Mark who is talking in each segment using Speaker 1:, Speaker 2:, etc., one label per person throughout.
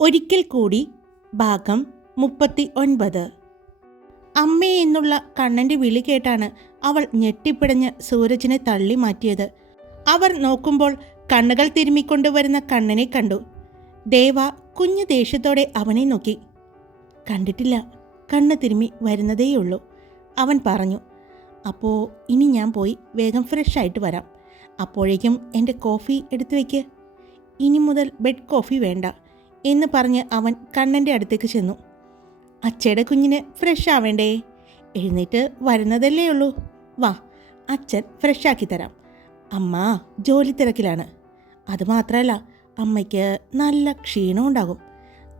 Speaker 1: ഒരിക്കൽ കൂടി ഭാഗം മുപ്പത്തി ഒൻപത് അമ്മേ എന്നുള്ള കണ്ണന്റെ വിളി കേട്ടാണ് അവൾ ഞെട്ടിപ്പിടഞ്ഞ് സൂരജിനെ തള്ളി മാറ്റിയത്. അവർ നോക്കുമ്പോൾ കണ്ണുകൾ തിരുമ്മിക്കൊണ്ടുവരുന്ന കണ്ണനെ കണ്ടു. ദേവ കുഞ്ഞു ദേഷ്യത്തോടെ അവനെ നോക്കി. കണ്ടിട്ടില്ല കണ്ണ് തിരുമ്മി വരുന്നതേയുള്ളൂ അവൻ പറഞ്ഞു. അപ്പോൾ ഇനി ഞാൻ പോയി വേഗം ഫ്രഷ് ആയിട്ട് വരാം. അപ്പോഴേക്കും എന്റെ കോഫി എടുത്തു വയ്ക്ക് ഇനി മുതൽ ബെഡ് കോഫി വേണ്ട. എന്ന് പറഞ്ഞ് അവൻ കണ്ണന്റെ അടുത്തേക്ക് ചെന്നു. അച്ഛയുടെ കുഞ്ഞിന് ഫ്രഷ് ആവേണ്ടേ? എഴുന്നേറ്റ് വരുന്നതല്ലേ ഉള്ളൂ. വാ അച്ഛൻ ഫ്രഷാക്കി തരാം. അമ്മ ജോലി തിരക്കിലാണ്. അതുമാത്രമല്ല അമ്മയ്ക്ക് നല്ല ക്ഷീണം ഉണ്ടാകും.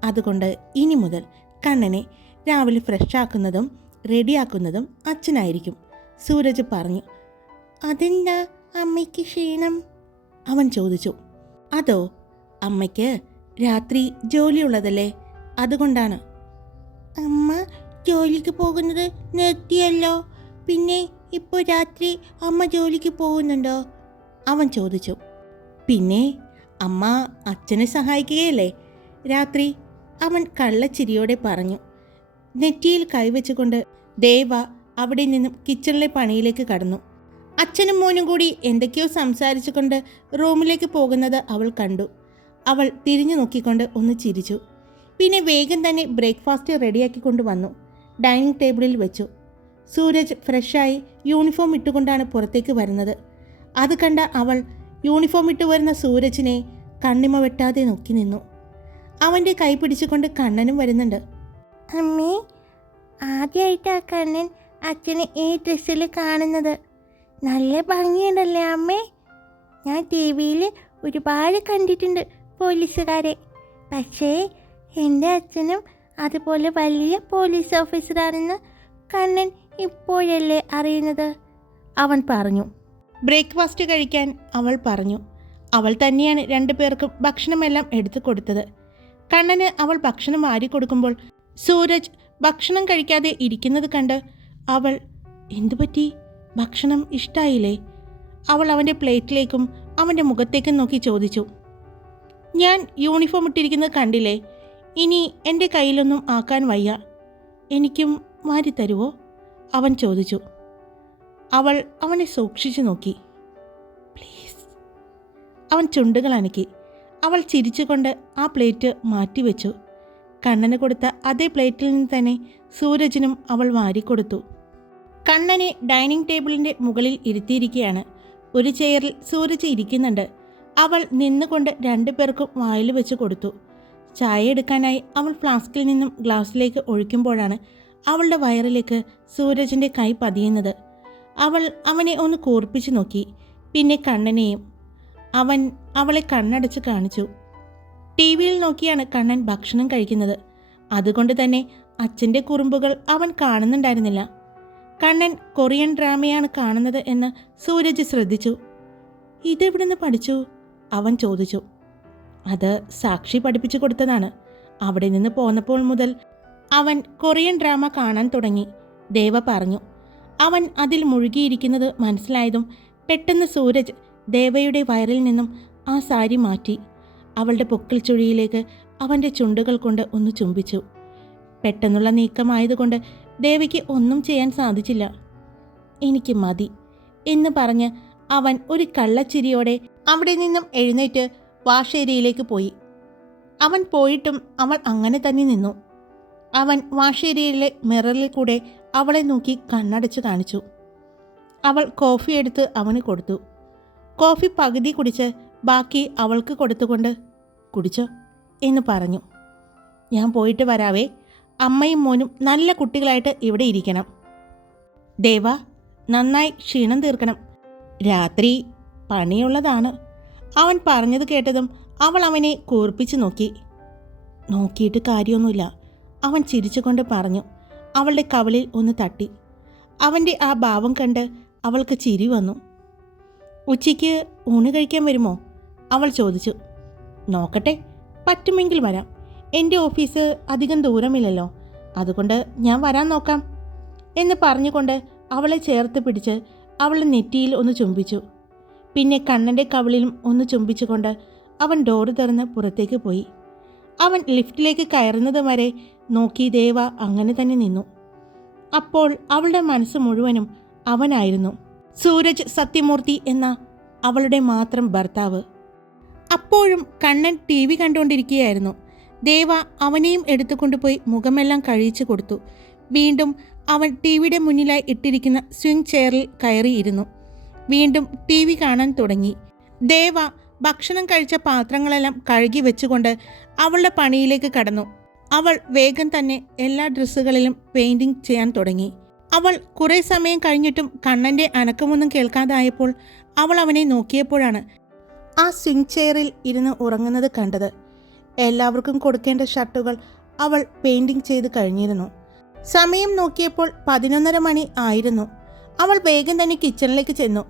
Speaker 1: അതുകൊണ്ട് ഇനി മുതൽ കണ്ണനെ രാവിലെ ഫ്രഷാക്കുന്നതും റെഡിയാക്കുന്നതും അച്ഛനായിരിക്കും. സൂരജ് പറഞ്ഞു അതെന്താ അമ്മയ്ക്ക് ക്ഷീണം? അവൻ ചോദിച്ചു അതോ അമ്മയ്ക്ക് രാത്രി ജോലിയുള്ളതല്ലേ? അതുകൊണ്ടാണ്. അമ്മ ജോലിക്ക് പോകുന്നത് നിർത്തിയല്ലോ. പിന്നെ ഇപ്പോൾ രാത്രി അമ്മ ജോലിക്ക് പോകുന്നുണ്ടോ? അവൻ ചോദിച്ചു. പിന്നെ അമ്മ അച്ഛനെ സഹായിക്കുകയല്ലേ? രാത്രി അവൻ കള്ളച്ചിരിയോടെ പറഞ്ഞു. നെറ്റിയിൽ കൈവച്ചുകൊണ്ട് ദേവ അവിടെ നിന്നും കിച്ചണിലെ പണിയിലേക്ക് കടന്നു. അച്ഛനും മോനും കൂടി എന്തൊക്കെയോ സംസാരിച്ചുകൊണ്ട് റൂമിലേക്ക് പോകുന്നത് അവൾ കണ്ടു. അവൾ തിരിഞ്ഞു നോക്കിക്കൊണ്ട് ഒന്ന് ചിരിച്ചു. പിന്നെ വേഗം തന്നെ ബ്രേക്ക്ഫാസ്റ്റ് റെഡിയാക്കി വന്നു. ഡൈനിങ് ടേബിളിൽ വെച്ചു. സൂരജ് ഫ്രഷായി യൂണിഫോം ഇട്ടുകൊണ്ടാണ് പുറത്തേക്ക് വരുന്നത്. അത് കണ്ട അവൾ യൂണിഫോം ഇട്ട് വരുന്ന സൂരജിനെ കണ്ണിമ വെട്ടാതെ നോക്കി നിന്നു. അവന്റെ കൈ പിടിച്ചുകൊണ്ട് കണ്ണനും വരുന്നുണ്ട്. അമ്മേ ആദ്യമായിട്ട് ആ കണ്ണൻ അച്ഛനെ ഈ ഡ്രസ്സിൽ കാണുന്നത്. നല്ല ഭംഗിയുണ്ടല്ലേ അമ്മേ? ഞാൻ ടി വിയിൽ ഒരുപാട് കണ്ടിട്ടുണ്ട്. പോലീസുകാരെ. പക്ഷേ എന്റെ അച്ഛനും അതുപോലെ വലിയ പോലീസ് ഓഫീസറാണെന്ന് കണ്ണൻ ഇപ്പോഴല്ലേ അറിയുന്നത്? അവൻ പറഞ്ഞു. ബ്രേക്ക്ഫാസ്റ്റ് കഴിക്കാൻ അവൾ പറഞ്ഞു. അവൾ തന്നെയാണ് രണ്ടു പേർക്കും ഭക്ഷണമെല്ലാം എടുത്തു കൊടുത്തത്. കണ്ണന് അവൾ ഭക്ഷണം വാരി കൊടുക്കുമ്പോൾ സൂരജ് ഭക്ഷണം കഴിക്കാതെ ഇരിക്കുന്നത് കണ്ട് അവൾ എന്തുപറ്റി? ഭക്ഷണം ഇഷ്ടായില്ലേ? അവൾ അവന്റെ പ്ലേറ്റിലേക്കും അവന്റെ മുഖത്തേക്കും നോക്കി ചോദിച്ചു. ഞാൻ യൂണിഫോം ഇട്ടിരിക്കുന്നത് കണ്ടില്ലേ? ഇനി എന്റെ കയ്യിലൊന്നും ആക്കാൻ വയ്യ. എനിക്കും വാരി തരുവോ? അവൻ ചോദിച്ചു. അവൾ അവനെ സൂക്ഷിച്ചു നോക്കി. പ്ലീസ് അവൻ ചുണ്ടുകൾ അനക്കി. അവൾ ചിരിച്ചുകൊണ്ട് ആ പ്ലേറ്റ് മാറ്റിവെച്ചു കണ്ണന് കൊടുത്ത അതേ പ്ലേറ്റിൽ നിന്ന് തന്നെ സൂരജിനും അവൾ വാരിക്കൊടുത്തു കണ്ണനെ ഡൈനിങ് ടേബിളിന്റെ മുകളിൽ ഇരുത്തിയിരിക്കുകയാണ്. ഒരു ചെയറിൽ സൂരജ് ഇരിക്കുന്നുണ്ട്. അവൾ നിന്നുകൊണ്ട് രണ്ടു പേർക്കും വായിൽ വെച്ച് കൊടുത്തു. ചായ എടുക്കാനായി അവൾ ഫ്ലാസ്കിൽ നിന്നും ഗ്ലാസ്സിലേക്ക് ഒഴിക്കുമ്പോഴാണ് അവളുടെ വയറിലേക്ക് സൂരജിന്റെ കൈ പതിയുന്നത്. അവൾ അവനെ ഒന്ന് കൂർപ്പിച്ചു നോക്കി. പിന്നെ കണ്ണനെയും അവൻ അവളെ കണ്ണടച്ച് കാണിച്ചു. ടി വിയിൽ നോക്കിയാണ് കണ്ണൻ ഭക്ഷണം കഴിക്കുന്നത്. അതുകൊണ്ട് തന്നെ അച്ഛന്റെ കുറുമ്പുകൾ അവൻ കാണുന്നുണ്ടായിരുന്നില്ല. കണ്ണൻ കൊറിയൻ ഡ്രാമയാണ് കാണുന്നത് എന്ന് സൂരജ് ശ്രദ്ധിച്ചു. ഇതെവിടുന്ന് പഠിച്ചു? അവൻ ചോദിച്ചു അത് സാക്ഷി പഠിപ്പിച്ചു കൊടുത്തതാണ്. അവിടെ നിന്ന് പോന്നപ്പോൾ മുതൽ അവൻ കൊറിയൻ ഡ്രാമ കാണാൻ തുടങ്ങി. ദേവ പറഞ്ഞു അവൻ അതിൽ മുഴുകിയിരിക്കുന്നത് മനസ്സിലായതും പെട്ടെന്ന് സൂരജ് ദേവയുടെ വയറിൽ നിന്നും ആ സാരി മാറ്റി. അവളുടെ പൊക്കിൽ ചുഴിയിലേക്ക് അവന്റെ ചുണ്ടുകൾ കൊണ്ട് ഒന്ന് ചുംബിച്ചു. പെട്ടെന്നുള്ള നീക്കമായതുകൊണ്ട് ദേവയ്ക്ക് ഒന്നും ചെയ്യാൻ സാധിച്ചില്ല. എനിക്ക് മതി എന്ന് പറഞ്ഞ് അവൻ ഒരു കള്ളച്ചിരിയോടെ അവിടെ നിന്നും എഴുന്നേറ്റ് വാഷേരിയിലേക്ക് പോയി. അവൻ പോയിട്ടും അവൾ അങ്ങനെ തന്നെ നിന്നു. അവൻ വാഷേരിയിലെ മിററിൽ കൂടെ അവളെ നോക്കി കണ്ണടച്ച് കാണിച്ചു. അവൾ കോഫി എടുത്ത് അവന് കൊടുത്തു. കോഫി പകുതി കുടിച്ച് ബാക്കി അവൾക്ക് കൊടുത്തുകൊണ്ട് കുടിച്ചോ എന്ന് പറഞ്ഞു. ഞാൻ പോയിട്ട് വരാവേ. അമ്മയും മോനും നല്ല കുട്ടികളായിട്ട് ഇവിടെ ഇരിക്കണം. ദേവ നന്നായി ക്ഷീണം തീർക്കണം. രാത്രി പണിയുള്ളതാണ്. അവൻ പറഞ്ഞത് കേട്ടതും അവൾ അവനെ കൂർപ്പിച്ചു നോക്കി. നോക്കിയിട്ട് കാര്യമൊന്നുമില്ല. അവൻ ചിരിച്ചുകൊണ്ട് പറഞ്ഞു. അവളുടെ കവളിൽ ഒന്ന് തട്ടി. അവന്റെ ആ ഭാവം കണ്ട് അവൾക്ക് ചിരി വന്നു. ഉച്ചയ്ക്ക് ഊണ് കഴിക്കാൻ വരുമോ? അവൾ ചോദിച്ചു. നോക്കട്ടെ പറ്റുമെങ്കിൽ വരാം. എന്റെ ഓഫീസ് അധികം ദൂരമില്ലല്ലോ. അതുകൊണ്ട് ഞാൻ വരാൻ നോക്കാം എന്ന് പറഞ്ഞുകൊണ്ട് അവളെ ചേർത്ത് പിടിച്ച് അവളുടെ നെറ്റിയിൽ ഒന്ന് ചുംബിച്ചു. പിന്നെ കണ്ണന്റെ കവിളിലും ഒന്ന് ചുംബിച്ചുകൊണ്ട് അവൻ ഡോറ് തുറന്ന് പുറത്തേക്ക് പോയി. അവൻ ലിഫ്റ്റിലേക്ക് കയറുന്നത് വരെ നോക്കി ദേവ അങ്ങനെ തന്നെ നിന്നു. അപ്പോൾ അവളുടെ മനസ്സ് മുഴുവനും അവനായിരുന്നു. സൂരജ് സത്യമൂർത്തി എന്ന അവളുടെ മാത്രം ഭർത്താവ്. അപ്പോഴും കണ്ണൻ ടി വി കണ്ടുകൊണ്ടിരിക്കുകയായിരുന്നു. ദേവ അവനെയും എടുത്തുകൊണ്ടുപോയി മുഖമെല്ലാം കഴിച്ചു കൊടുത്തു. വീണ്ടും അവൻ ടി വിയുടെ മുന്നിലായി ഇട്ടിരിക്കുന്ന സ്വിംഗ് ചെയറിൽ കയറിയിരുന്നു. വീണ്ടും ടി വി കാണാൻ തുടങ്ങി. ദേവ ഭക്ഷണം കഴിച്ച പാത്രങ്ങളെല്ലാം കഴുകി വെച്ചുകൊണ്ട് അവളുടെ പണിയിലേക്ക് കടന്നു. അവൾ വേഗം തന്നെ എല്ലാ ഡ്രസ്സുകളിലും പെയിന്റിംഗ് ചെയ്യാൻ തുടങ്ങി. അവൾ കുറേ സമയം കഴിഞ്ഞിട്ടും കണ്ണന്റെ അനക്കമൊന്നും കേൾക്കാതായപ്പോൾ അവൾ അവനെ നോക്കിയപ്പോഴാണ് ആ സ്വിംഗ് ചെയറിൽ ഇരുന്ന് ഉറങ്ങുന്നത് കണ്ടത്. എല്ലാവർക്കും കൊടുക്കേണ്ട ഷർട്ടുകൾ അവൾ പെയിൻറിങ് ചെയ്ത് കഴിഞ്ഞിരുന്നു. സമയം നോക്കിയപ്പോൾ പതിനൊന്നര മണി ആയിരുന്നു. അവൾ വേഗം തന്നെ കിച്ചണിലേക്ക് ചെന്നു.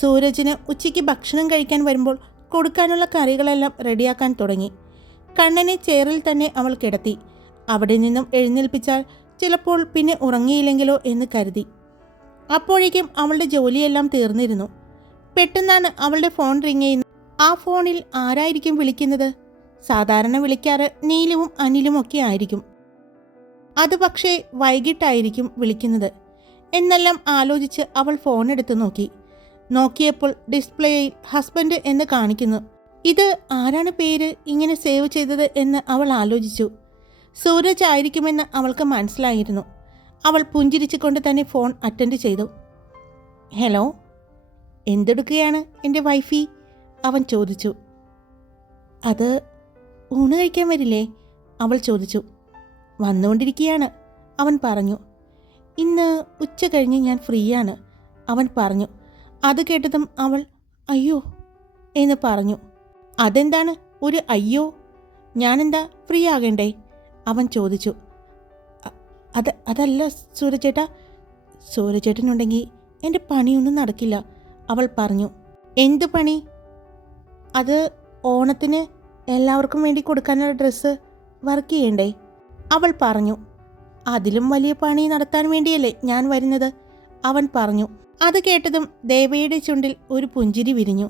Speaker 1: സൂരജിന് ഉച്ചയ്ക്ക് ഭക്ഷണം കഴിക്കാൻ വരുമ്പോൾ കൊടുക്കാനുള്ള കറികളെല്ലാം റെഡിയാക്കാൻ തുടങ്ങി. കണ്ണനെ ചെയറിൽ തന്നെ അവൾ കിടത്തി. അവിടെ നിന്നും എഴുന്നേൽപ്പിച്ചാൽ ചിലപ്പോൾ പിന്നെ ഉറങ്ങിയില്ലെങ്കിലോ എന്ന് കരുതി. അപ്പോഴേക്കും അവളുടെ ജോലിയെല്ലാം തീർന്നിരുന്നു. പെട്ടെന്നാണ് അവളുടെ ഫോൺ റിങ് ചെയ്യുന്നത് ആ ഫോണിൽ ആരായിരിക്കും വിളിക്കുന്നത്? സാധാരണ വിളിക്കാറ് നീലവും അനിലും ഒക്കെ ആയിരിക്കും. അത് പക്ഷേ വൈകിട്ടായിരിക്കും വിളിക്കുന്നത്. എന്നെല്ലാം ആലോചിച്ച് അവൾ ഫോൺ എടുത്ത് നോക്കി. നോക്കിയപ്പോൾ ഡിസ്പ്ലേയിൽ ഹസ്ബൻഡ് എന്ന് കാണിക്കുന്നു. ഇത് ആരാണ് പേര് ഇങ്ങനെ സേവ് ചെയ്തത് എന്ന് അവൾ ആലോചിച്ചു. സൂരജ് ആയിരിക്കുമെന്ന് അവൾക്ക് മനസ്സിലായിരുന്നു. അവൾ പുഞ്ചിരിച്ചുകൊണ്ട് തന്നെ ഫോൺ അറ്റൻഡ് ചെയ്തു. ഹലോ? എന്തെടുക്കുകയാണ് എന്റെ വൈഫി? അവൻ ചോദിച്ചു. അത് ഊണ് കഴിക്കാൻ വരില്ലേ? അവൾ ചോദിച്ചു. വന്നുകൊണ്ടിരിക്കുകയാണ്. അവൻ പറഞ്ഞു ഇന്ന് ഉച്ച കഴിഞ്ഞ് ഞാൻ ഫ്രീയാണ്. അവൻ പറഞ്ഞു അത് കേട്ടതും അവൾ അയ്യോ എന്ന് പറഞ്ഞു അതെന്താണ്? ഒരു അയ്യോ ഞാനെന്താ ഫ്രീ ആകണ്ടേ? അവൻ ചോദിച്ചു അത് അതല്ല സൂരജേട്ടാ സൂരജേട്ടനുണ്ടെങ്കിൽ എന്റെ പണിയൊന്നും നടക്കില്ല. അവൾ പറഞ്ഞു എന്ത് പണി? അത് ഓണത്തിന് എല്ലാവർക്കും വേണ്ടി കൊടുക്കാനുള്ള ഡ്രസ്സ് വർക്ക് ചെയ്യണ്ടേ? അവൾ പറഞ്ഞു അതിലും വലിയ പണി നടത്താൻ വേണ്ടിയല്ലേ ഞാൻ വരുന്നത്? അവൻ പറഞ്ഞു അത് കേട്ടതും ദേവയുടെ ചുണ്ടിൽ ഒരു പുഞ്ചിരി വിരിഞ്ഞു.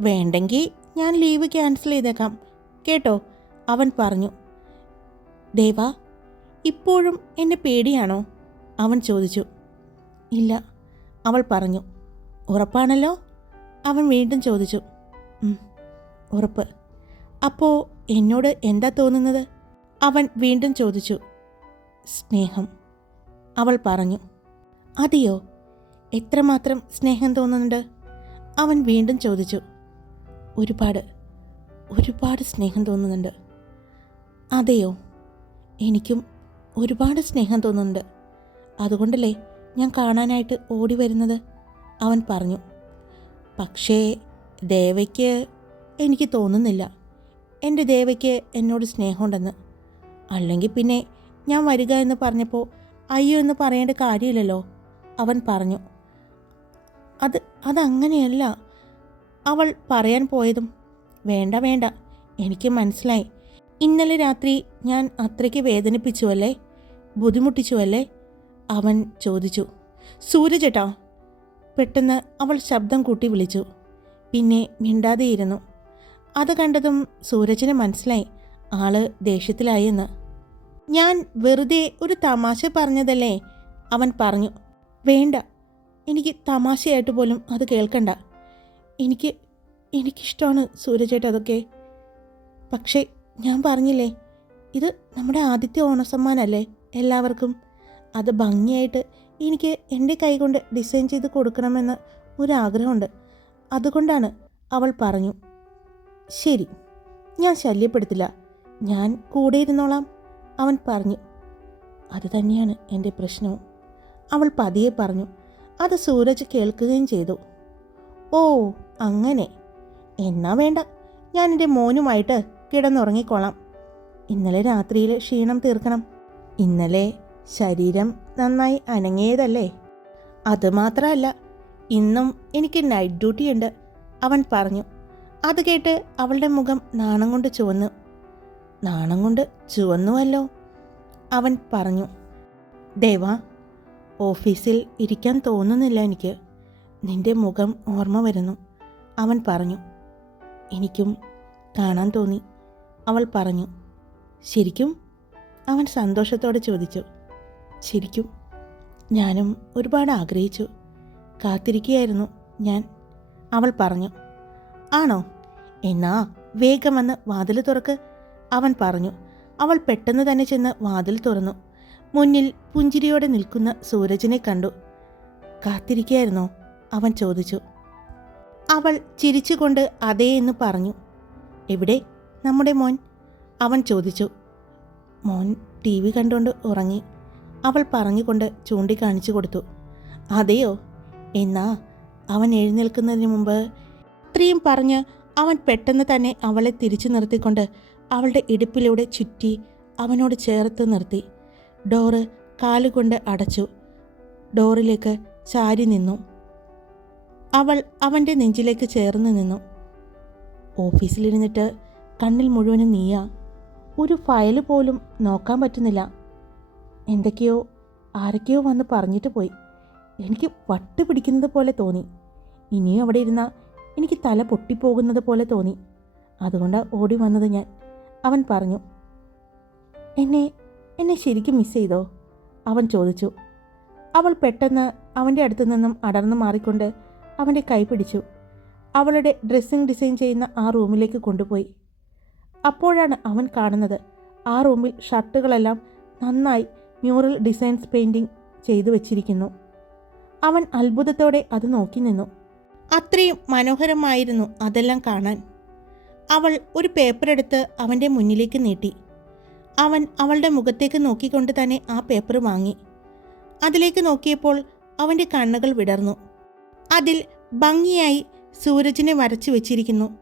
Speaker 1: വേണ്ടെങ്കിൽ ഞാൻ ലീവ് ക്യാൻസൽ ചെയ്തേക്കാം. കേട്ടോ? അവൻ പറഞ്ഞു ദേവ ഇപ്പോഴും എന്നെ പേടിയാണോ? അവൻ ചോദിച്ചു ഇല്ല. അവൾ പറഞ്ഞു ഉറപ്പാണല്ലോ? അവൻ വീണ്ടും ചോദിച്ചു ഉറപ്പ്. അപ്പോൾ എന്നോട് എന്താ തോന്നുന്നത്? അവൻ വീണ്ടും ചോദിച്ചു സ്നേഹം? അവൾ പറഞ്ഞു അതെയോ? എത്രമാത്രം സ്നേഹം തോന്നുന്നുണ്ട്? അവൻ വീണ്ടും ചോദിച്ചു ഒരുപാട് ഒരുപാട് സ്നേഹം തോന്നുന്നുണ്ട്. അതെയോ? എനിക്കും ഒരുപാട് സ്നേഹം തോന്നുന്നുണ്ട്. അതുകൊണ്ടല്ലേ ഞാൻ കാണാനായിട്ട് ഓടി വരുന്നത്? അവൻ പറഞ്ഞു പക്ഷേ ദേവയ്ക്ക് എനിക്ക് തോന്നുന്നില്ല. എന്റെ ദേവയ്ക്ക് എന്നോട് സ്നേഹമുണ്ടെന്ന്. അല്ലെങ്കിൽ പിന്നെ ഞാൻ വരിക എന്ന് പറഞ്ഞപ്പോൾ അയ്യോ എന്ന് പറയേണ്ട കാര്യമില്ലല്ലോ. അവൻ പറഞ്ഞു. അത് അതങ്ങനെയല്ല. അവൾ പറയാൻ പോയതും വേണ്ട വേണ്ട. എനിക്ക് മനസ്സിലായി. ഇന്നലെ രാത്രി ഞാൻ അത്രയ്ക്ക് വേദനിപ്പിച്ചുവല്ലേ? ബുദ്ധിമുട്ടിച്ചുവല്ലേ? അവൻ ചോദിച്ചു. സൂരജേട്ടാ പെട്ടെന്ന് അവൾ ശബ്ദം കൂട്ടി വിളിച്ചു. പിന്നെ മിണ്ടാതെയിരുന്നു. അത് കണ്ടതും സൂരജിന് മനസ്സിലായി. ആൾ ദേഷ്യത്തിലായി എന്ന്. ഞാൻ വെറുതെ ഒരു തമാശ പറഞ്ഞതല്ലേ? അവൻ പറഞ്ഞു. വേണ്ട. എനിക്ക് തമാശയായിട്ട് പോലും അത് കേൾക്കണ്ട. എനിക്ക് എനിക്കിഷ്ടമാണ് സൂരജേട്ട അതൊക്കെ. പക്ഷേ ഞാൻ പറഞ്ഞില്ലേ ഇത് നമ്മുടെ ആദ്യത്തെ ഓണസമ്മാനല്ലേ എല്ലാവർക്കും? അത് ഭംഗിയായിട്ട് എനിക്ക് എന്റെ കൈകൊണ്ട് ഡിസൈൻ ചെയ്ത് കൊടുക്കണമെന്ന് ഒരാഗ്രഹമുണ്ട്. അതുകൊണ്ടാണ് അവൾ പറഞ്ഞു. ശരി ഞാൻ ശല്യപ്പെടുത്തില്ല. ഞാൻ കൂടെ ഇരുന്നോളാം. അവൻ പറഞ്ഞു അത് തന്നെയാണ് എന്റെ പ്രശ്നവും. അവൾ പതിയെ പറഞ്ഞു അത് സൂരജ് കേൾക്കുകയും ചെയ്തു. ഓ അങ്ങനെ. എന്നാ വേണ്ട. ഞാൻ എന്റെ മോനുമായിട്ട് കിടന്നുറങ്ങിക്കോളാം. ഇന്നലെ രാത്രിയിൽ ക്ഷീണം തീർക്കണം. ഇന്നലെ ശരീരം നന്നായി അനങ്ങിയതല്ലേ? അതുമാത്രമല്ല ഇന്നും എനിക്ക് നൈറ്റ് ഡ്യൂട്ടി ഉണ്ട് അവൻ പറഞ്ഞു. അത് കേട്ട് അവളുടെ മുഖം നാണം കൊണ്ട് ചുവന്നു. നാണം കൊണ്ട് ചുവന്നുവല്ലോ. അവൻ പറഞ്ഞു ദേവാ ഓഫീസിൽ ഇരിക്കാൻ തോന്നുന്നില്ല എനിക്ക്. നിന്റെ മുഖം ഓർമ്മ വരുന്നു. അവൻ പറഞ്ഞു എനിക്കും കാണാൻ തോന്നി. അവൾ പറഞ്ഞു ശരിക്കും? അവൻ സന്തോഷത്തോടെ ചോദിച്ചു ശരിക്കും. ഞാനും ഒരുപാട് ആഗ്രഹിച്ചു. കാത്തിരിക്കുകയായിരുന്നു ഞാൻ. അവൾ പറഞ്ഞു ആണോ? എന്നാ വേഗം വന്ന് വാതിൽ തുറക്ക്. അവൻ പറഞ്ഞു അവൾ പെട്ടെന്ന് തന്നെ ചെന്ന് വാതിൽ തുറന്നു. മുന്നിൽ പുഞ്ചിരിയോടെ നിൽക്കുന്ന സൂരജിനെ കണ്ടു. കാത്തിരിക്കുകയായിരുന്നോ അവൻ ചോദിച്ചു. അവൾ ചിരിച്ചുകൊണ്ട് അതേ എന്ന് പറഞ്ഞു. എവിടെ? നമ്മുടെ മോൻ? അവൻ ചോദിച്ചു. മോൻ ടി വി കണ്ടുകൊണ്ട് ഉറങ്ങി. അവൾ പറഞ്ഞുകൊണ്ട് ചൂണ്ടിക്കാണിച്ചു കൊടുത്തു. അതെയോ? എന്നാ അവൻ എഴുന്നേൽക്കുന്നതിന് മുമ്പ്? ഇത്രയും പറഞ്ഞ് അവൻ പെട്ടെന്ന് തന്നെ അവളെ തിരിച്ചു നിർത്തിക്കൊണ്ട് അവളുടെ ഇടുപ്പിലൂടെ ചുറ്റി അവനോട് ചേർത്ത് നിർത്തി. ഡോറ് കാലുകൊണ്ട് അടച്ചു. ഡോറിലേക്ക് ചാരി നിന്നു. അവൾ അവന്റെ നെഞ്ചിലേക്ക് ചേർന്ന് നിന്നു. ഓഫീസിലിരുന്നിട്ട് കണ്ണിൽ മുഴുവനും നീയാ. ഒരു ഫയൽ പോലും നോക്കാൻ പറ്റുന്നില്ല. എന്തൊക്കെയോ ആരൊക്കെയോ വന്ന് പറഞ്ഞിട്ട് പോയി. എനിക്ക് വട്ട് പിടിക്കുന്നത് പോലെ തോന്നി. ഇനിയും അവിടെ ഇരുന്ന എനിക്ക് തല പൊട്ടിപ്പോകുന്നത് പോലെ തോന്നി. അതുകൊണ്ട് ഓടി വന്നത് ഞാൻ. അവൻ പറഞ്ഞു എന്നെ എന്നെ ശരിക്കും മിസ് ചെയ്തോ? അവൻ ചോദിച്ചു. അവൾ പെട്ടെന്ന് അവന്റെ അടുത്തു നിന്നും അടർന്നു മാറിക്കൊണ്ട് അവന്റെ കൈ പിടിച്ചു. അവളുടെ ഡ്രസ്സിംഗ് ഡിസൈൻ ചെയ്യുന്ന ആ റൂമിലേക്ക് കൊണ്ടുപോയി. അപ്പോഴാണ് അവൻ കാണുന്നത് ആ റൂമിൽ ഷർട്ടുകളെല്ലാം നന്നായി മ്യൂറൽ ഡിസൈൻസ് പെയിന്റിംഗ് ചെയ്തു വച്ചിരിക്കുന്നു. അവൻ അത്ഭുതത്തോടെ അത് നോക്കി നിന്നു. അത്രയും മനോഹരമായിരുന്നു അതെല്ലാം കാണാൻ. അവൾ ഒരു പേപ്പർ എടുത്ത് അവന്റെ മുന്നിലേക്ക് നീട്ടി. അവൻ അവളുടെ മുഖത്തേക്ക് നോക്കിക്കൊണ്ട് തന്നെ ആ പേപ്പർ വാങ്ങി. അതിലേക്ക് നോക്കിയപ്പോൾ അവന്റെ കണ്ണുകൾ വിടർന്നു. അതിൽ ഭംഗിയായി സൂരജിനെ വരച്ചു വെച്ചിരിക്കുന്നു.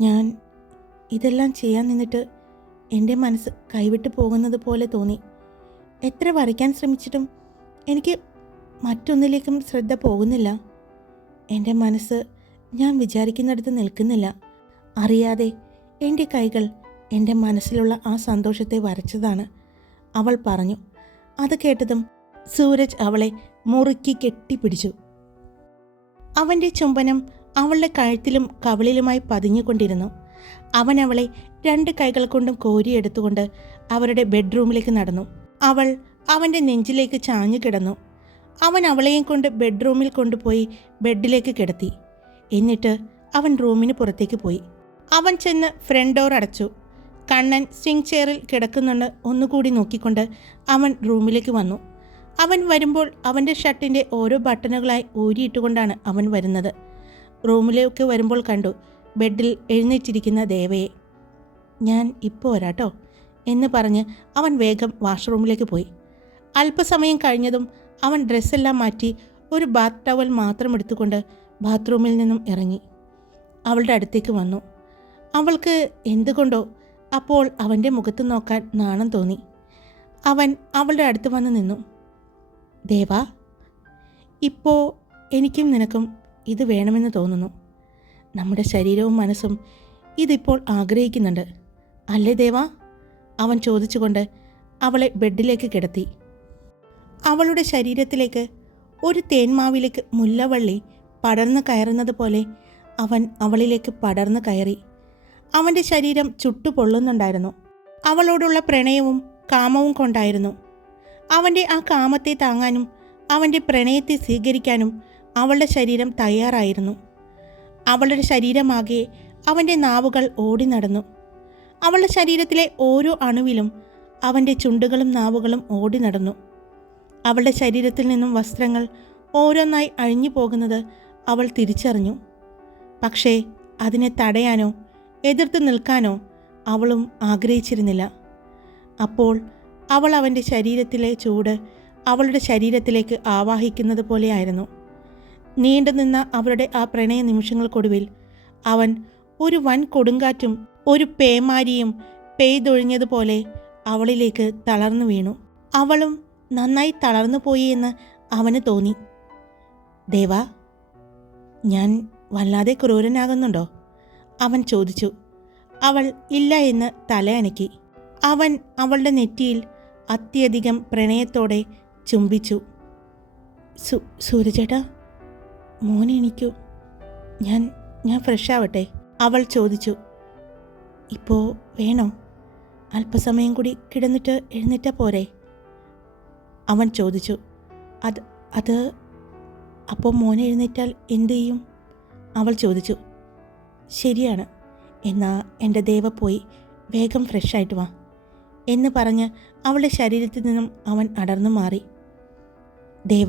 Speaker 1: ഞാൻ ഇതെല്ലാം ചെയ്യാൻ നിന്നിട്ട് എന്റെ മനസ്സ് കൈവിട്ട് പോകുന്നത് പോലെ തോന്നി. എത്ര വരയ്ക്കാൻ ശ്രമിച്ചിട്ടും എനിക്ക് മറ്റൊന്നിലേക്കും ശ്രദ്ധ പോകുന്നില്ല. എന്റെ മനസ്സ് ഞാൻ വിചാരിക്കുന്നിടത്ത് നിൽക്കുന്നില്ല. അറിയാതെ എന്റെ കൈകൾ എന്റെ മനസ്സിലുള്ള ആ സന്തോഷത്തെ വരച്ചതാണ്. അവൾ പറഞ്ഞു അത് കേട്ടതും സൂരജ് അവളെ മുറുക്കി കെട്ടിപ്പിടിച്ചു. അവന്റെ ചുംബനം അവളുടെ കഴുത്തിലും കവിളിലുമായി പതിഞ്ഞുകൊണ്ടിരുന്നു. അവൻ അവളെ രണ്ട് കൈകൾ കൊണ്ടും കോരിയെടുത്തുകൊണ്ട് അവരുടെ ബെഡ്റൂമിലേക്ക് നടന്നു. അവൾ അവന്റെ നെഞ്ചിലേക്ക് ചാഞ്ഞു കിടന്നു. അവൻ അവളെയും കൊണ്ട് ബെഡ്റൂമിൽ കൊണ്ടുപോയി ബെഡിലേക്ക് കിടത്തി. എന്നിട്ട് അവൻ റൂമിന് പുറത്തേക്ക് പോയി. അവൻ ചെന്ന് ഫ്രണ്ട് ഡോർ അടച്ചു. കണ്ണൻ സ്വിംഗ് ചെയറിൽ കിടക്കുന്നുണ്ട് ഒന്നുകൂടി നോക്കിക്കൊണ്ട് അവൻ റൂമിലേക്ക് വന്നു. അവൻ വരുമ്പോൾ അവന്റെ ഷർട്ടിന്റെ ഓരോ ബട്ടണുകളായി ഊരിയിട്ടുകൊണ്ടാണ് അവൻ വരുന്നത്. റൂമിലേക്ക് വരുമ്പോൾ കണ്ടു ബെഡിൽ എഴുന്നേറ്റിരിക്കുന്ന ദേവയെ. ഞാൻ ഇപ്പോൾ വരാട്ടോ എന്ന് പറഞ്ഞ് അവൻ വേഗം വാഷ്റൂമിലേക്ക് പോയി. അല്പസമയം കഴിഞ്ഞതും അവൻ ഡ്രസ്സെല്ലാം മാറ്റി ഒരു ബാത്ത് ടവൽ മാത്രം എടുത്തുകൊണ്ട് ബാത്റൂമിൽ നിന്നും ഇറങ്ങി. അവളുടെ അടുത്തേക്ക് വന്നു. അവൾക്ക് എന്തുകൊണ്ടോ അപ്പോൾ അവന്റെ മുഖത്ത് നോക്കാൻ നാണം തോന്നി. അവൻ അവളുടെ അടുത്ത് വന്ന് നിന്നു. ദേവാ ഇപ്പോൾ എനിക്കും നിനക്കും ഇത് വേണമെന്ന് തോന്നുന്നു. നമ്മുടെ ശരീരവും മനസ്സും ഇതിപ്പോൾ ആഗ്രഹിക്കുന്നുണ്ട്. അല്ലേ ദേവാ? അവൻ ചോദിച്ചുകൊണ്ട് അവളെ ബെഡിലേക്ക് കിടത്തി. അവളുടെ ശരീരത്തിലേക്ക് ഒരു തേന്മാവിലേക്ക് മുല്ലവള്ളി പടർന്നു കയറുന്നത് പോലെ അവൻ അവളിലേക്ക് പടർന്നു കയറി. അവന്റെ ശരീരം ചുട്ടുപൊള്ളുന്നുണ്ടായിരുന്നു. അവളോടുള്ള പ്രണയവും കാമവും കൊണ്ടായിരുന്നു. അവന്റെ ആ കാമത്തെ താങ്ങാനും അവന്റെ പ്രണയത്തെ സ്വീകരിക്കാനും അവളുടെ ശരീരം തയ്യാറായിരുന്നു. അവളുടെ ശരീരമാകെ അവന്റെ നാവുകൾ ഓടി നടന്നു അവളുടെ ശരീരത്തിലെ ഓരോ അണുവിലും അവന്റെ ചുണ്ടുകളും നാവുകളും ഓടി നടന്നു അവളുടെ ശരീരത്തിൽ നിന്നും വസ്ത്രങ്ങൾ ഓരോന്നായി അഴിഞ്ഞു പോകുന്നത് അവൾ തിരിച്ചറിഞ്ഞു. പക്ഷേ അതിനെ തടയാനോ എതിർത്ത് നിൽക്കാനോ അവളും ആഗ്രഹിച്ചിരുന്നില്ല. അപ്പോൾ അവൾ അവന്റെ ശരീരത്തിലെ ചൂട് അവളുടെ ശരീരത്തിലേക്ക് ആവാഹിക്കുന്നത് പോലെയായിരുന്നു. നീണ്ടുനിന്ന അവരുടെ ആ പ്രണയ നിമിഷങ്ങൾക്കൊടുവിൽ അവൻ ഒരു വൻ കൊടുങ്കാറ്റും ഒരു പേമാരിയും പെയ്തൊഴിഞ്ഞതുപോലെ അവളിലേക്ക് തളർന്നു വീണു. അവളും നന്നായി തളർന്നു പോയി എന്ന് അവന് തോന്നി. ദേവാ ഞാൻ വല്ലാതെ ക്രൂരനാകുന്നുണ്ടോ? അവൻ ചോദിച്ചു അവൾ ഇല്ല എന്ന് തലയനക്കി. അവൻ അവളുടെ നെറ്റിയിൽ അത്യധികം പ്രണയത്തോടെ ചുംബിച്ചു. സു സൂരജേട്ടാ മോനെ എണീക്കൂ. ഞാൻ ഞാൻ ഫ്രഷ് ആവട്ടെ. അവൾ ചോദിച്ചു ഇപ്പോൾ വേണോ? അല്പസമയം കൂടി കിടന്നിട്ട് എഴുന്നേറ്റാ പോരെ? അവൻ ചോദിച്ചു അത് അത് അപ്പോൾ മോൻ എഴുന്നേറ്റാൽ എന്തു ചെയ്യും? അവൾ ചോദിച്ചു ശരിയാണ്. എന്നാ എന്റെ ദേവ പോയി വേഗം ഫ്രഷായിട്ട് വാ എന്ന് പറഞ്ഞ് അവളുടെ ശരീരത്തിൽ നിന്നും അവൻ അടർന്നു മാറി. ദേവ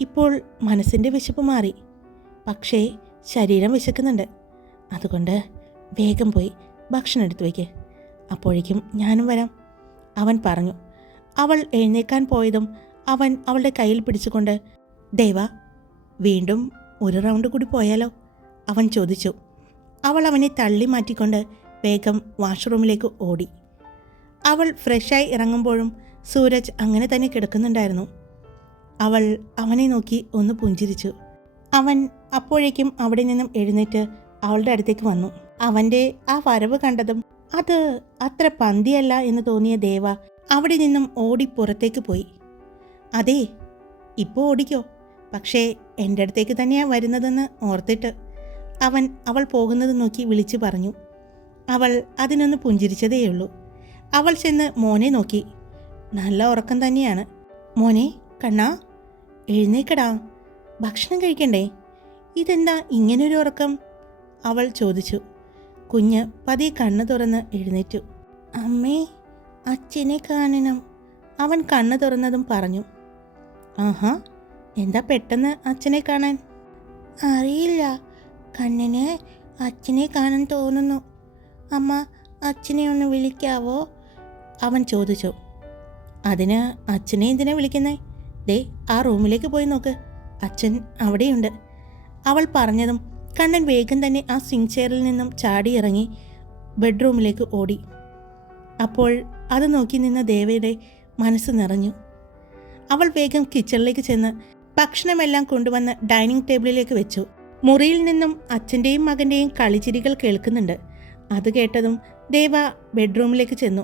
Speaker 1: ഇപ്പോൾ മനസ്സിന്റെ വിശപ്പ് മാറി. പക്ഷേ ശരീരം വിശക്കുന്നുണ്ട്. അതുകൊണ്ട് വേഗം പോയി ഭക്ഷണം എടുത്തു വയ്ക്ക്. അപ്പോഴേക്കും ഞാനും വരാം. അവൻ പറഞ്ഞു. അവൾ എഴുന്നേക്കാൻ പോയതും അവൻ അവളുടെ കയ്യിൽ പിടിച്ചുകൊണ്ട് ദേവ വീണ്ടും ഒരു റൗണ്ട് കൂടി പോയാലോ? അവൻ ചോദിച്ചു. അവൾ അവനെ തള്ളി മാറ്റിക്കൊണ്ട് വേഗം വാഷ്റൂമിലേക്ക് ഓടി. അവൾ ഫ്രഷായി ഇറങ്ങുമ്പോഴും സൂരജ് അങ്ങനെ തന്നെ കിടക്കുന്നുണ്ടായിരുന്നു. അവൾ അവനെ നോക്കി ഒന്ന് പുഞ്ചിരിച്ചു. അവൻ അപ്പോഴേക്കും അവിടെ നിന്നും എഴുന്നേറ്റ് അവളുടെ അടുത്തേക്ക് വന്നു. അവന്റെ ആ വരവ് കണ്ടതും അത് അത്ര പന്തിയല്ല എന്ന് തോന്നിയ ദേവ അവിടെ നിന്നും ഓടി പുറത്തേക്ക് പോയി. അതെ ഇപ്പോൾ ഓടിക്കോ. പക്ഷേ എന്റെ അടുത്തേക്ക് തന്നെയാണ് വരുന്നതെന്ന് ഓർത്തിട്ട്. അവൻ അവൾ പോകുന്നത് നോക്കി വിളിച്ചു പറഞ്ഞു. അവൾ അതിനൊന്ന് പുഞ്ചിരിച്ചതേയുള്ളൂ. അവൾ ചെന്ന് മോനെ നോക്കി. നല്ല ഉറക്കം തന്നെയാണ്. മോനെ കണ്ണാ എഴുന്നേക്കടാ. ഭക്ഷണം കഴിക്കണ്ടേ? ഇതെന്താ ഇങ്ങനൊരു ഉറക്കം? അവൾ ചോദിച്ചു. കുഞ്ഞ് പതിയെ കണ്ണ് തുറന്ന് എഴുന്നേറ്റു. അമ്മേ അച്ഛനെ കാണണം. അവൻ കണ്ണ് തുറന്നതും പറഞ്ഞു. ആഹാ എന്താ പെട്ടെന്ന് അച്ഛനെ കാണാൻ? അറിയില്ല. കണ്ണിന് അച്ഛനെ കാണാൻ തോന്നുന്നു. അമ്മ അച്ഛനെ ഒന്ന് വിളിക്കാവോ? അവൻ ചോദിച്ചു. അതിന് അച്ഛനെ എന്തിനാ വിളിക്കുന്നേ? ദേ ആ റൂമിലേക്ക് പോയി നോക്ക്. അച്ഛൻ അവിടെയുണ്ട്. അവൾ പറഞ്ഞതും കണ്ണൻ വേഗം തന്നെ ആ സ്വിംഗ് ചെയറിൽ നിന്നും ചാടി ഇറങ്ങി ബെഡ്റൂമിലേക്ക് ഓടി. അപ്പോൾ അത് നോക്കി നിന്ന ദേവയുടെ മനസ്സ് നിറഞ്ഞു. അവൾ വേഗം കിച്ചണിലേക്ക് ചെന്ന് ഭക്ഷണമെല്ലാം കൊണ്ടുവന്ന് ഡൈനിങ് ടേബിളിലേക്ക് വെച്ചു. മുറിയിൽ നിന്നും അച്ഛന്റെയും മകന്റെയും കളിച്ചിരികൾ കേൾക്കുന്നുണ്ട്. അത് കേട്ടതും ദേവ ബെഡ്റൂമിലേക്ക് ചെന്നു.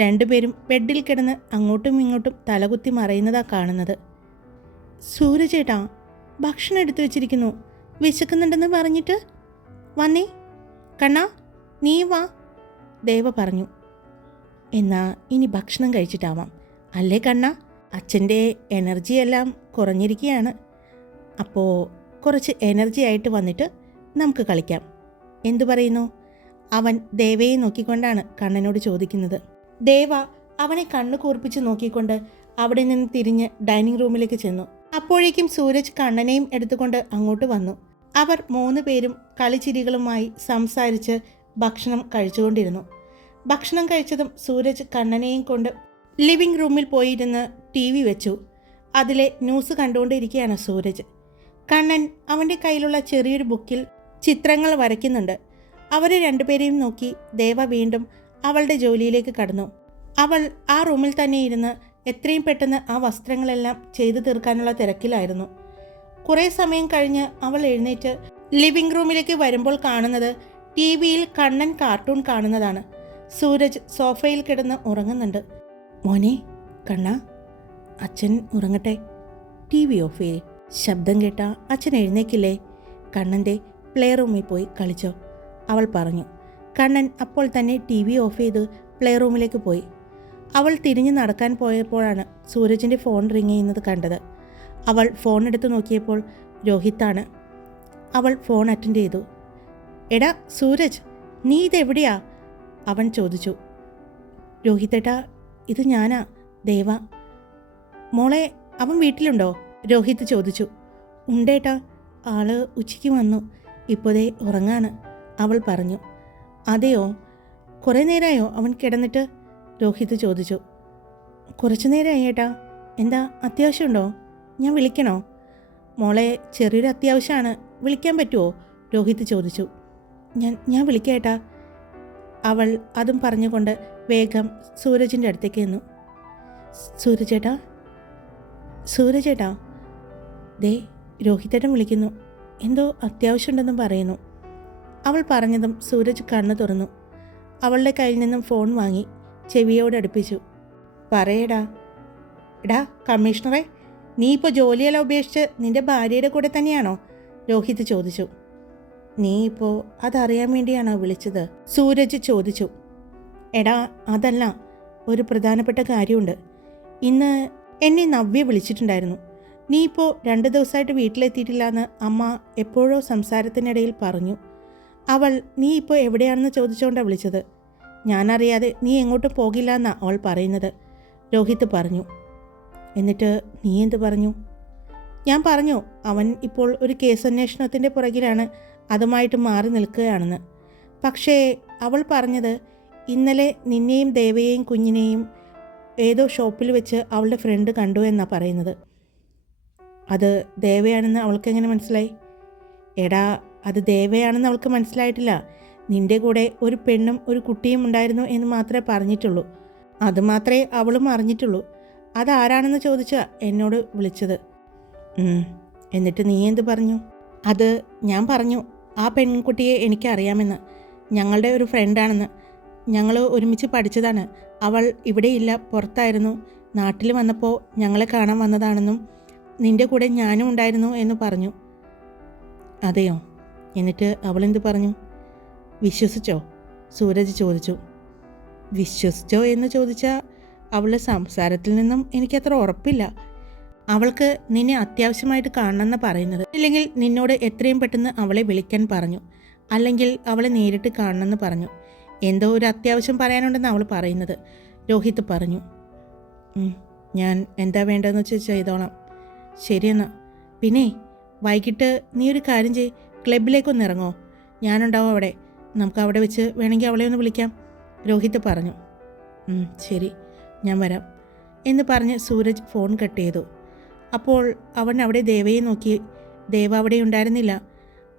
Speaker 1: രണ്ടുപേരും ബെഡിൽ കിടന്ന് അങ്ങോട്ടും ഇങ്ങോട്ടും തലകുത്തി മറയുന്നതാ കാണുന്നത്. സൂരജേട്ടാ ഭക്ഷണം എടുത്തു വെച്ചിരിക്കുന്നു. വിശക്കുന്നുണ്ടെന്ന് പറഞ്ഞിട്ട്? വന്നേ. കണ്ണാ നീ വാ. ദേവ പറഞ്ഞു. എന്നാ ഇനി ഭക്ഷണം കഴിച്ചിട്ടാവാം. അല്ലേ കണ്ണ? അച്ഛന്റെ എനർജിയെല്ലാം കുറഞ്ഞിരിക്കുകയാണ് അപ്പോൾ കുറച്ച് എനർജി ആയിട്ട് വന്നിട്ട് നമുക്ക് കളിക്കാം. എന്തു പറയുന്നു? അവൻ ദേവയെ നോക്കിക്കൊണ്ടാണ് കണ്ണനോട് ചോദിക്കുന്നത്. ദേവ അവനെ കണ്ണു കൂർപ്പിച്ച് നോക്കിക്കൊണ്ട് അവിടെ നിന്ന് തിരിഞ്ഞ് ഡൈനിങ് റൂമിലേക്ക് ചെന്നു. അപ്പോഴേക്കും സൂരജ് കണ്ണനെയും എടുത്തുകൊണ്ട് അങ്ങോട്ട് വന്നു. അവർ മൂന്ന് പേരും കളിച്ചിരികളുമായി സംസാരിച്ച് ഭക്ഷണം കഴിച്ചുകൊണ്ടിരുന്നു. ഭക്ഷണം കഴിച്ചതും സൂരജ് കണ്ണനെയും കൊണ്ട് ലിവിംഗ് റൂമിൽ പോയിരുന്ന് ടി വി വെച്ചു. അതിലെ ന്യൂസ് കണ്ടുകൊണ്ടിരിക്കുകയാണ് സൂരജ്. കണ്ണൻ അവന്റെ കയ്യിലുള്ള ചെറിയൊരു ബുക്കിൽ ചിത്രങ്ങൾ വരയ്ക്കുന്നുണ്ട്. അവരെ രണ്ടുപേരെയും നോക്കി ദേവ വീണ്ടും അവളുടെ ജോലിയിലേക്ക് കടന്നു. അവൾ ആ റൂമിൽ തന്നെ ഇരുന്ന് എത്രയും പെട്ടെന്ന് ആ വസ്ത്രങ്ങളെല്ലാം ചെയ്തു തീർക്കാനുള്ള തിരക്കിലായിരുന്നു. കുറേ സമയം കഴിഞ്ഞ് അവൾ എഴുന്നേറ്റ് ലിവിംഗ് റൂമിലേക്ക് വരുമ്പോൾ കാണുന്നത് ടി വിയിൽ കണ്ണൻ കാർട്ടൂൺ കാണുന്നതാണ്. സൂരജ് സോഫയിൽ കിടന്ന് ഉറങ്ങുന്നുണ്ട്. മോനെ കണ്ണ അച്ഛൻ ഉറങ്ങട്ടെ. ടി വി ഓഫ് ചെയ്യേ. ശബ്ദം കേട്ട അച്ഛൻ എഴുന്നേക്കില്ലേ? കണ്ണന്റെ പ്ലേ റൂമിൽ പോയി കളിച്ചോ. അവൾ പറഞ്ഞു കണ്ണൻ അപ്പോൾ തന്നെ ടി വി ഓഫ് ചെയ്ത് പ്ലേ റൂമിലേക്ക് പോയി. അവൾ തിരിഞ്ഞു നടക്കാൻ പോയപ്പോഴാണ് സൂരജിന്റെ ഫോൺ റിങ് ചെയ്യുന്നത് കണ്ടത്. അവൾ ഫോൺ എടുത്ത് നോക്കിയപ്പോൾ രോഹിത്താണ്. അവൾ ഫോൺ അറ്റൻഡ് ചെയ്തു. എടാ സൂരജ് നീ ഇതെവിടെയാ? അവൻ ചോദിച്ചു. രോഹിത്തേട്ടാ ഇത് ഞാനാ ദേവ. മോളെ അവൻ വീട്ടിലുണ്ടോ? രോഹിത് ചോദിച്ചു ഉണ്ടേട്ടാ ആൾ ഉച്ചയ്ക്ക് വന്നു. ഇപ്പോഴേ ഉറങ്ങാണ് അവൾ പറഞ്ഞു. അതെയോ? കുറേ നേരമായോ അവൻ കിടന്നിട്ട്? രോഹിത് ചോദിച്ചു. കുറച്ചു നേരമായി ഏട്ടാ എന്താ അത്യാവശ്യമുണ്ടോ? ഞാൻ വിളിക്കണോ? മോളെ ചെറിയൊരു അത്യാവശ്യമാണ് വിളിക്കാൻ പറ്റുമോ രോഹിത് ചോദിച്ചു. ഞാൻ ഞാൻ വിളിക്കേട്ടാ അവൾ അതും പറഞ്ഞുകൊണ്ട് വേഗം സൂരജിന്റെ അടുത്തേക്ക് നിന്നു സൂരജേട്ടാ? സൂരജേട്ടാ? ദേ രോഹിതേട്ടൻ വിളിക്കുന്നു. എന്തോ അത്യാവശ്യമുണ്ടെന്നും പറയുന്നു. അവൾ പറഞ്ഞതും സൂരജ് കണ്ണു തുറന്നു. അവളുടെ കയ്യിൽ നിന്നും ഫോൺ വാങ്ങി ചെവിയോട് അടുപ്പിച്ചു. പറയടാ. എടാ കമ്മീഷണറെ നീ ഇപ്പോൾ ജോലിയെല്ലാം ഉപേക്ഷിച്ച് നിന്റെ ഭാര്യയുടെ കൂടെ തന്നെയാണോ? രോഹിത് ചോദിച്ചു. നീ ഇപ്പോൾ അതറിയാൻ വേണ്ടിയാണോ വിളിച്ചത്? സൂരജ് ചോദിച്ചു. എടാ അതല്ല. ഒരു പ്രധാനപ്പെട്ട കാര്യമുണ്ട്. ഇന്ന് എന്നെ നവ്യ വിളിച്ചിട്ടുണ്ടായിരുന്നു. നീ ഇപ്പോൾ രണ്ട് ദിവസമായിട്ട് വീട്ടിലെത്തിയിട്ടില്ല എന്ന് അമ്മ എപ്പോഴോ സംസാരത്തിനിടയിൽ പറഞ്ഞു. അവൾ നീ ഇപ്പോൾ എവിടെയാണെന്ന് ചോദിച്ചുകൊണ്ടാണ് വിളിച്ചത്? ഞാനറിയാതെ നീ എങ്ങോട്ടും പോകില്ല എന്നാണ് അവൾ പറയുന്നത് രോഹിത് പറഞ്ഞു. എന്നിട്ട് നീ എന്ത് പറഞ്ഞു? ഞാൻ പറഞ്ഞു അവൻ ഇപ്പോൾ ഒരു കേസ് അന്വേഷണത്തിന്റെ പുറകിലാണ് അതുമായിട്ട് മാറി നിൽക്കുകയാണെന്ന്. പക്ഷേ അവൾ പറഞ്ഞത് ഇന്നലെ നിന്നെയും ദേവയെയും കുഞ്ഞിനെയും ഏതോ ഷോപ്പിൽ വെച്ച് അവളുടെ ഫ്രണ്ട് കണ്ടു എന്നാണ് പറയുന്നത്. അത് ദേവയാണെന്ന് അവൾക്ക് എങ്ങനെ മനസ്സിലായി? എടാ അത് ദേവയാണെന്ന് അവൾക്ക് മനസ്സിലായിട്ടില്ല. നിന്റെ കൂടെ ഒരു പെണ്ണും ഒരു കുട്ടിയും ഉണ്ടായിരുന്നു എന്ന് മാത്രമേ പറഞ്ഞിട്ടുള്ളൂ. അതുമാത്രമേ അവളും അറിഞ്ഞിട്ടുള്ളൂ. അതാരാണെന്ന് ചോദിച്ചാ എന്നോട് വിളിച്ചത്. എന്നിട്ട് നീ എന്ത് പറഞ്ഞു? അത് ഞാൻ പറഞ്ഞു ആ പെൺകുട്ടിയെ എനിക്കറിയാമെന്ന്. ഞങ്ങളുടെ ഒരു ഫ്രണ്ടാണെന്ന്. ഞങ്ങൾ ഒരുമിച്ച് പഠിച്ചതാണ്. അവൾ ഇവിടെയില്ല പുറത്തായിരുന്നു. നാട്ടിൽ വന്നപ്പോൾ ഞങ്ങളെ കാണാൻ വന്നതാണെന്നും നിന്റെ കൂടെ ഞാനും ഉണ്ടായിരുന്നു എന്ന് പറഞ്ഞു. അതെയോ? എന്നിട്ട് അവളെന്ത് പറഞ്ഞു? വിശ്വസിച്ചോ? സൂരജ് ചോദിച്ചു. വിശ്വസിച്ചോ എന്ന് ചോദിച്ചാൽ അവളുടെ സംസാരത്തിൽ നിന്നും എനിക്കത്ര ഉറപ്പില്ല. അവൾക്ക് നിന്നെ അത്യാവശ്യമായിട്ട് കാണണമെന്ന് പറയുന്നത്. അല്ലെങ്കിൽ നിന്നോട് എത്രയും പെട്ടെന്ന് അവളെ വിളിക്കാൻ പറഞ്ഞു. അല്ലെങ്കിൽ അവളെ നേരിട്ട് കാണണമെന്ന് പറഞ്ഞു. എന്തോ ഒരു അത്യാവശ്യം പറയാനുണ്ടെന്ന് അവൾ പറയുന്നത്. രോഹിത് പറഞ്ഞു. ഞാൻ എന്താ വേണ്ടതെന്ന് വെച്ച് ചെയ്തോളാം. ശരിയെന്നാ. പിന്നെ വൈകിട്ട് നീ ഒരു കാര്യം ചെയ് ക്ലബിലേക്കൊന്ന് ഇറങ്ങോ. ഞാനുണ്ടാവും അവിടെ. നമുക്ക് അവിടെ വെച്ച് വേണമെങ്കിൽ അവളെ ഒന്ന് വിളിക്കാം. രോഹിത് പറഞ്ഞു. "ഉം, ശരി. ഞാൻ വരാം. എന്ന് പറഞ്ഞ് സൂരജ് ഫോൺ കട്ട് ചെയ്തു. അപ്പോൾ അവൻ അവിടെ ദേവയെ നോക്കി. ദേവ അവിടെ ഉണ്ടായിരുന്നില്ല.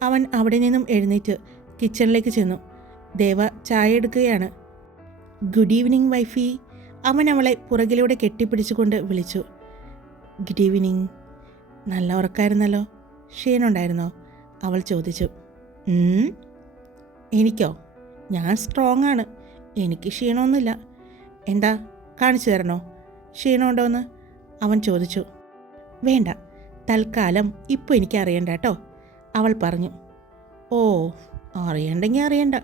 Speaker 1: അവൻ അവിടെ നിന്നും എഴുന്നേറ്റ് കിച്ചണിലേക്ക് ചെന്നു. ദേവ ചായ എടുക്കുകയാണ്. Good evening wifey. അവൻ അവളെ പുറകിലൂടെ കെട്ടിപ്പിടിച്ചുകൊണ്ട് വിളിച്ചു. Good evening. നല്ല ഉറക്കായിരുന്നല്ലോ. ക്ഷീണുണ്ടായിരുന്നോ അവൾ ചോദിച്ചു. എനിക്കോ? ഞാൻ സ്ട്രോങ് ആണ് എനിക്ക് ക്ഷീണമൊന്നുമില്ല. എന്താ? കാണിച്ചു തരണോ? ക്ഷീണമുണ്ടോയെന്ന് അവൻ ചോദിച്ചു. വേണ്ട. തൽക്കാലം ഇപ്പോൾ എനിക്ക് അറിയണ്ട കേട്ടോ. അവൾ പറഞ്ഞു. ഓ അറിയണ്ടെങ്കിൽ അറിയണ്ട.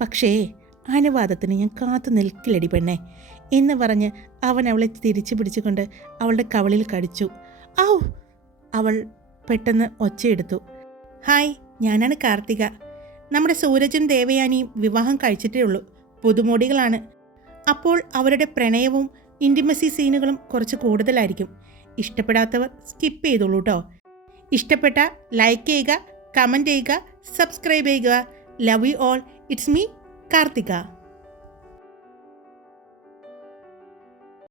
Speaker 1: പക്ഷേ അനുവാദത്തിന് ഞാൻ കാത്തു നിൽക്കില്ലടി പെണ്ണേ. എന്ന് പറഞ്ഞ് അവൻ അവളെ തിരിച്ചു പിടിച്ചുകൊണ്ട് അവളുടെ കവളിൽ കടിച്ചു. ഔ അവൾ പെട്ടെന്ന് ഒച്ചയെടുത്തു. ഹായ് ഞാനാണ് കാർത്തിക. നമ്മുടെ സൂരജും ദേവയാനിയും വിവാഹം കഴിച്ചിട്ടേ ഉള്ളൂ. പുതുമോടികളാണ്. അപ്പോൾ അവരുടെ പ്രണയവും ഇന്റിമസി സീനുകളും കുറച്ച് കൂടുതലായിരിക്കും. ഇഷ്ടപ്പെടാത്തവർ സ്കിപ്പ് ചെയ്തോളൂ കേട്ടോ ഇഷ്ടപ്പെട്ട ലൈക്ക് ചെയ്യുക കമന്റ് ചെയ്യുക സബ്സ്ക്രൈബ് ചെയ്യുക. Love you all it's me Karthika.